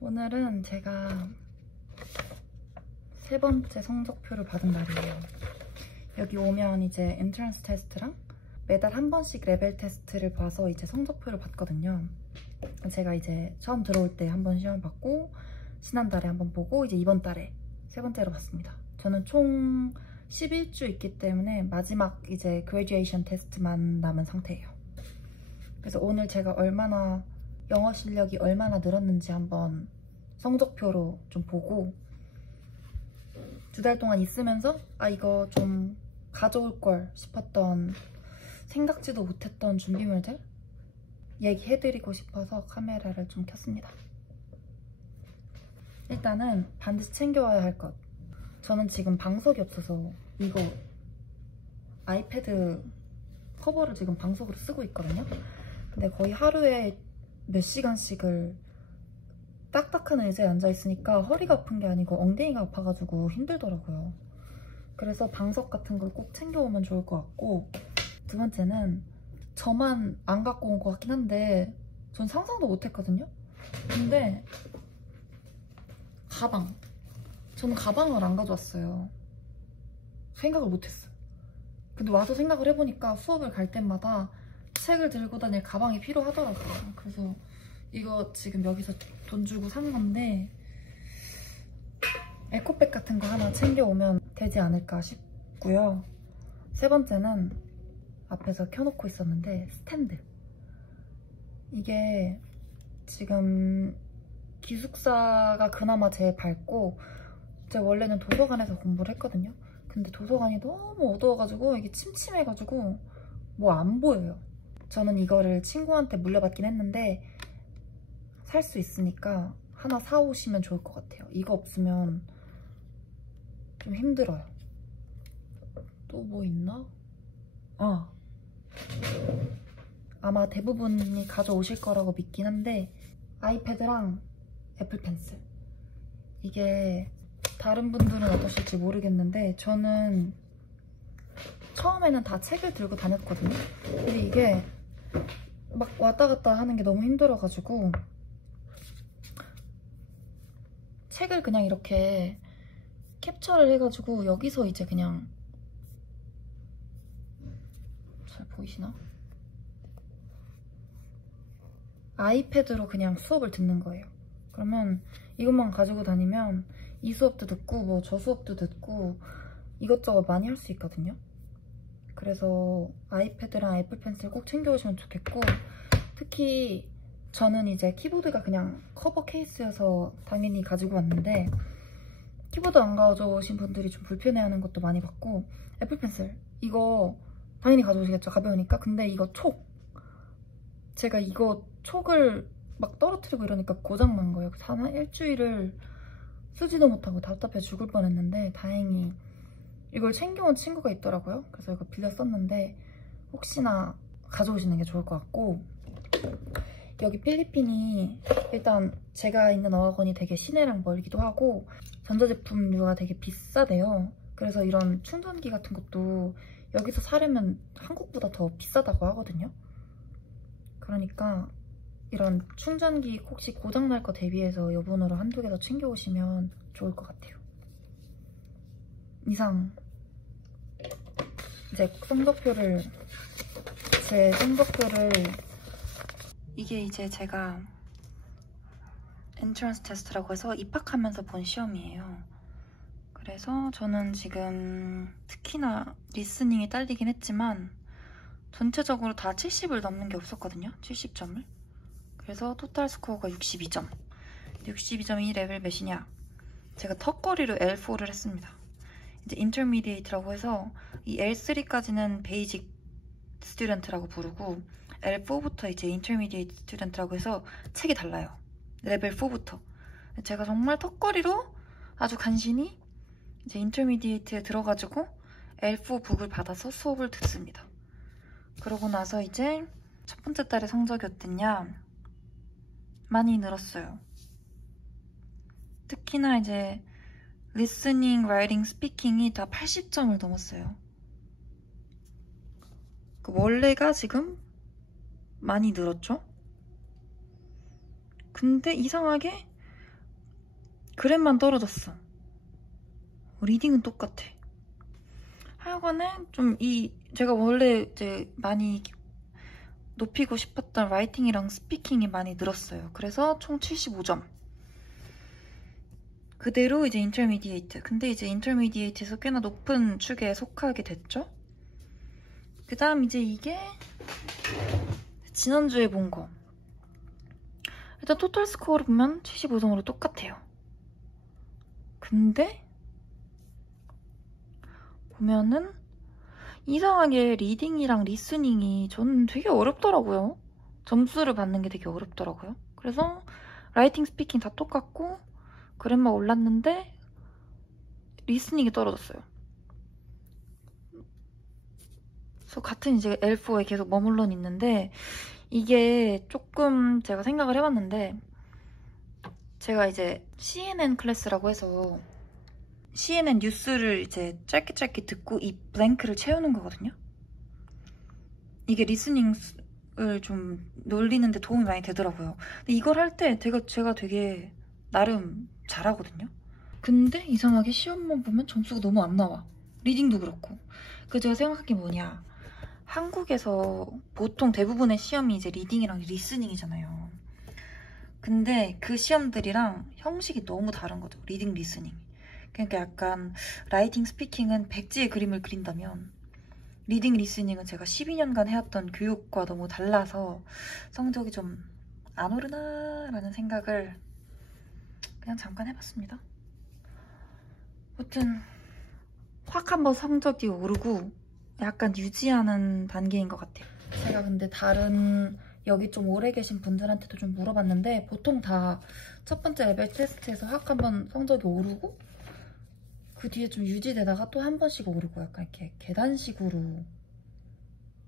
오늘은 제가 세 번째 성적표를 받은 날이에요. 여기 오면 이제 엔트런스 테스트랑 매달 한 번씩 레벨 테스트를 봐서 이제 성적표를 받거든요. 제가 이제 처음 들어올 때 한 번 시험 받고 지난달에 한 번 보고 이제 이번 달에 세 번째로 봤습니다. 저는 총 11주 있기 때문에 마지막 이제 그레듀에이션 테스트만 남은 상태예요. 그래서 오늘 제가 얼마나 영어 실력이 얼마나 늘었는지 한번 성적표로 좀 보고 2달 동안 있으면서 아 이거 좀 가져올 걸 싶었던 생각지도 못했던 준비물들 얘기해드리고 싶어서 카메라를 좀 켰습니다. 일단은 반드시 챙겨와야 할 것. 저는 지금 방석이 없어서 이거 아이패드 커버를 지금 방석으로 쓰고 있거든요. 근데 거의 하루에 몇 시간씩을 딱딱한 의자에 앉아있으니까 허리가 아픈 게 아니고 엉덩이가 아파가지고 힘들더라고요. 그래서 방석 같은 걸 꼭 챙겨오면 좋을 것 같고, 두 번째는 저만 안 갖고 온 것 같긴 한데 전 상상도 못했거든요. 근데 가방. 저는 가방을 안 가져왔어요. 생각을 못했어요. 근데 와서 생각을 해보니까 수업을 갈 때마다 책을 들고 다닐 가방이 필요하더라고요. 그래서 이거 지금 여기서 돈 주고 산 건데 에코백 같은 거 하나 챙겨오면 되지 않을까 싶고요. 세 번째는 앞에서 켜놓고 있었는데 스탠드. 이게 지금 기숙사가 그나마 제일 밝고 제가 원래는 도서관에서 공부를 했거든요. 근데 도서관이 너무 어두워가지고 이게 침침해가지고 뭐 안 보여요. 저는 이거를 친구한테 물려받긴 했는데 살 수 있으니까 하나 사오시면 좋을 것 같아요. 이거 없으면 좀 힘들어요. 또 뭐 있나? 아마 대부분이 가져오실 거라고 믿긴 한데 아이패드랑 애플 펜슬. 이게 다른 분들은 어떠실지 모르겠는데 저는 처음에는 다 책을 들고 다녔거든요. 근데 이게 막 왔다 갔다 하는 게 너무 힘들어가지고 책을 그냥 이렇게 캡처를 해가지고 여기서 이제 그냥 잘 보이시나? 아이패드로 그냥 수업을 듣는 거예요. 그러면 이것만 가지고 다니면 이 수업도 듣고 뭐 저 수업도 듣고 이것저것 많이 할 수 있거든요. 그래서 아이패드랑 애플 펜슬 꼭 챙겨오시면 좋겠고, 특히 저는 이제 키보드가 그냥 커버 케이스여서 당연히 가지고 왔는데 키보드 안 가져오신 분들이 좀 불편해하는 것도 많이 봤고, 애플 펜슬 이거 당연히 가져오시겠죠, 가벼우니까. 근데 이거 촉, 제가 이거 촉을 막 떨어뜨리고 이러니까 고장난 거예요. 그래서 한 일주일을 쓰지도 못하고 답답해 죽을 뻔했는데 다행히 이걸 챙겨온 친구가 있더라고요. 그래서 이거 빌려 썼는데 혹시나 가져오시는 게 좋을 것 같고, 여기 필리핀이 일단 제가 있는 어학원이 되게 시내랑 멀기도 하고 전자제품류가 되게 비싸대요. 그래서 이런 충전기 같은 것도 여기서 사려면 한국보다 더 비싸다고 하거든요. 그러니까 이런 충전기 혹시 고장날 거 대비해서 여분으로 한두 개 더 챙겨오시면 좋을 것 같아요. 이상 이제 제 성적표를 이게 이제 제가 엔트런스 테스트라고 해서 입학하면서 본 시험이에요. 그래서 저는 지금 특히나 리스닝이 딸리긴 했지만 전체적으로 다 70을 넘는 게 없었거든요. 70점을. 그래서 토탈 스코어가 62점. 62점이 레벨 몇이냐? 제가 턱걸이로 L4를 했습니다. 이제 인터미디에이트라고 해서 이 L3까지는 베이직 스튜던트라고 부르고 L4부터 이제 인터미디에이트 스튜던트라고 해서 책이 달라요. 레벨 4부터. 제가 정말 턱걸이로 아주 간신히 이제 인터미디에이트에 들어가지고 L4 북을 받아서 수업을 듣습니다. 그러고 나서 이제 첫 번째 달에 성적이 어땠냐? 많이 늘었어요. 특히나 이제 리스닝, 라이팅, 스피킹이 다 80점을 넘었어요. 원래가 지금 많이 늘었죠? 근데 이상하게 그램만 떨어졌어. 리딩은 똑같아. 하여간에 좀 제가 원래 이제 많이 높이고 싶었던 라이팅이랑 스피킹이 많이 늘었어요. 그래서 총 75점. 그대로 이제 인터미디에이트. 근데 이제 인터미디에이트에서 꽤나 높은 축에 속하게 됐죠? 그 다음 이제 이게 지난주에 본 거. 일단 토탈 스코어를 보면 75점으로 똑같아요. 근데 보면은 이상하게 리딩이랑 리스닝이 저는 되게 어렵더라고요. 점수를 받는 게 되게 어렵더라고요. 그래서 라이팅, 스피킹 다 똑같고 그램마 올랐는데 리스닝이 떨어졌어요. 그래서 같은 이제 L4에 계속 머물러 있는데 이게 조금 제가 생각을 해봤는데 제가 이제 CNN 클래스라고 해서 CNN 뉴스를 이제 짧게 듣고 이 블랭크를 채우는 거거든요. 이게 리스닝을 좀 놀리는데 도움이 많이 되더라고요. 근데 이걸 할 때 제가 되게 나름 잘하거든요. 근데 이상하게 시험만 보면 점수가 너무 안 나와. 리딩도 그렇고. 그래서 제가 생각한 게 뭐냐. 한국에서 보통 대부분의 시험이 이제 리딩이랑 리스닝이잖아요. 근데 그 시험들이랑 형식이 너무 다른 거죠. 리딩, 리스닝. 그러니까 약간 라이팅, 스피킹은 백지의 그림을 그린다면 리딩, 리스닝은 제가 12년간 해왔던 교육과 너무 달라서 성적이 좀 안 오르나 라는 생각을 그냥 잠깐 해봤습니다. 아무튼 확 한번 성적이 오르고 약간 유지하는 단계인 것 같아요. 제가 근데 다른 여기 좀 오래 계신 분들한테도 좀 물어봤는데 보통 다 첫 번째 레벨 테스트에서 확 한번 성적이 오르고 그 뒤에 좀 유지되다가 또 한 번씩 오르고 약간 이렇게 계단식으로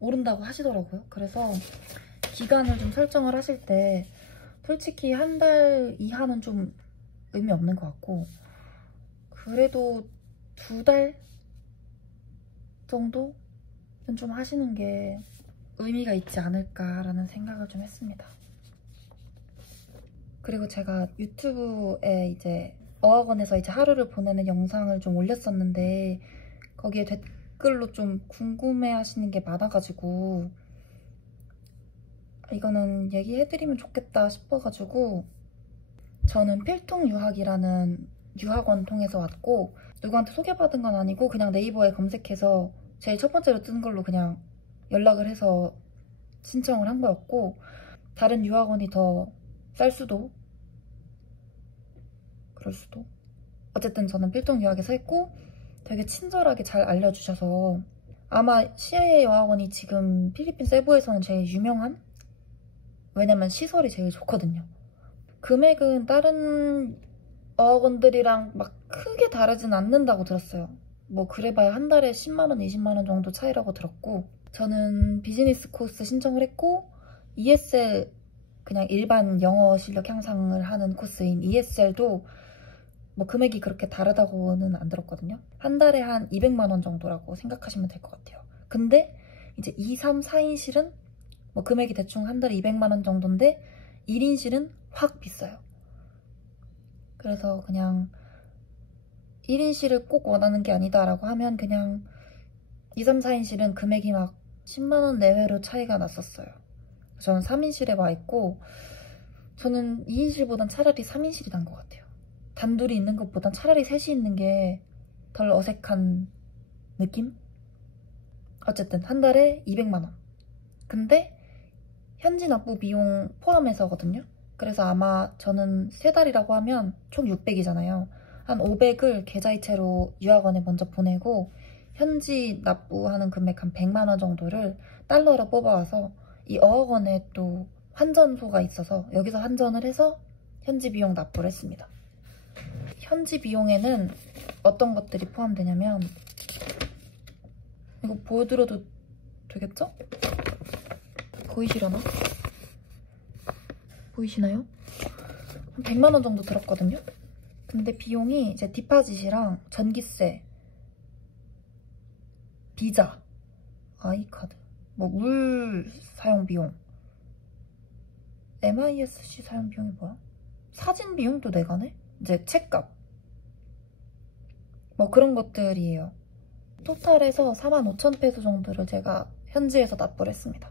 오른다고 하시더라고요. 그래서 기간을 좀 설정을 하실 때 솔직히 한 달 이하는 좀 의미 없는 것 같고 그래도 2달 정도는 좀 하시는 게 의미가 있지 않을까라는 생각을 좀 했습니다. 그리고 제가 유튜브에 이제 어학원에서 이제 하루를 보내는 영상을 좀 올렸었는데 거기에 댓글로 좀 궁금해 하시는 게 많아가지고 이거는 얘기해드리면 좋겠다 싶어가지고 저는 필통 유학이라는 유학원 통해서 왔고 누구한테 소개받은 건 아니고 그냥 네이버에 검색해서 제일 첫 번째로 뜬 걸로 그냥 연락을 해서 신청을 한 거였고 다른 유학원이 더 쌀 수도 그럴 수도 어쨌든 저는 필통 유학에서 했고 되게 친절하게 잘 알려주셔서 아마 CIA 여학원이 지금 필리핀 세부에서는 제일 유명한 왜냐면 시설이 제일 좋거든요. 금액은 다른 어학원들이랑 막 크게 다르진 않는다고 들었어요. 뭐 그래봐야 한 달에 10만원, 20만원 정도 차이라고 들었고 저는 비즈니스 코스 신청을 했고 ESL 그냥 일반 영어 실력 향상을 하는 코스인 ESL도 뭐 금액이 그렇게 다르다고는 안 들었거든요. 한 달에 한 200만원 정도라고 생각하시면 될 것 같아요. 근데 이제 2, 3, 4인실은 뭐 금액이 대충 한 달에 200만원 정도인데 1인실은 확 비싸요. 그래서 그냥 1인실을 꼭 원하는 게 아니다라고 하면 그냥 2, 3, 4인실은 금액이 막 10만원 내외로 차이가 났었어요. 저는 3인실에 와 있고 저는 2인실보단 차라리 3인실이 난 것 같아요. 단둘이 있는 것보단 차라리 셋이 있는 게 덜 어색한 느낌? 어쨌든 한 달에 200만원. 근데 현지 납부 비용 포함해서거든요. 그래서 아마 저는 3달이라고 하면 총 600이잖아요. 한 500을 계좌이체로 유학원에 먼저 보내고 현지 납부하는 금액 한 100만원 정도를 달러로 뽑아와서 이 어학원에 또 환전소가 있어서 여기서 환전을 해서 현지 비용 납부를 했습니다. 현지 비용에는 어떤 것들이 포함되냐면 이거 보여드려도 되겠죠? 보이시려나? 보이시나요? 한 100만원 정도 들었거든요? 근데 비용이 이제 디파짓이랑 전기세, 비자, 아이카드, 뭐 물 사용 비용, MISC 사용 비용이 뭐야? 사진 비용도 내가네? 이제 책값 뭐 그런 것들이에요. 토탈해서 45,000페소 정도를 제가 현지에서 납부를 했습니다.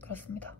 그렇습니다.